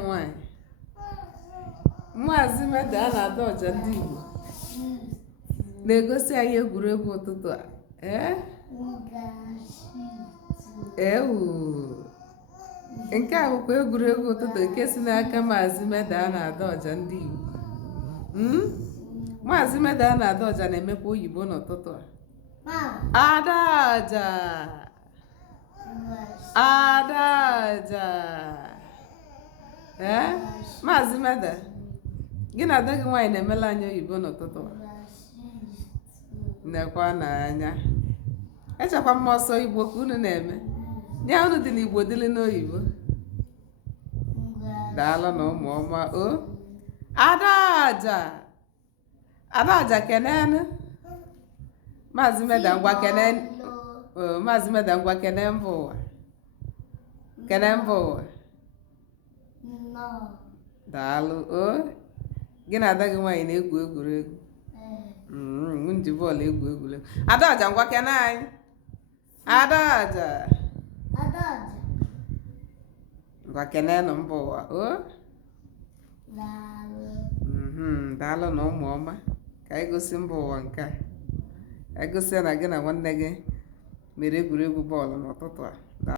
Nwanyị Maazị Meda na-ada ọja ndị Igbo na-egosi anyị egwuregwu ụtụtụ a. Nke a bụkwa egwuregwu ụtụtụ nke si n'aka Maazị Meda na-ada ọja ndị Igbo. Maazị Meda na-ada ọja na-emekwa oyibo n'ụtụtụ a. Adaja Adaja Maazị Meda, gị na ada gị nwaanyị na-emela anyị oyibo n'ụtụtụ a. Nnekwa n'anya, echekwa m ọsọ Igbo ka unu na-eme nye unu dị n'Igbo dịrị n'oyibo. Daalụ na ụmụ ọma. Adaja Adaja kenenu Maazị Meda ngwa kenen. Maazị Meda ngwa kene mba ụwa, kene mba ụwa. Daalụ. Gị na ada gị nwaanyị na-egwu egwuregwu. Ndị bọọlụ egwu egwuregwu. Adaja ngwa kene anyị. Adaja ngwa kenenụ mba ụwa. Daalụ na ụmụ ọma. Ka anyị gosi mba ụwa nke a. Anyị gosi na gị na nwanne gị mere egwuregwu bọọlụ n'ụtụtụ a.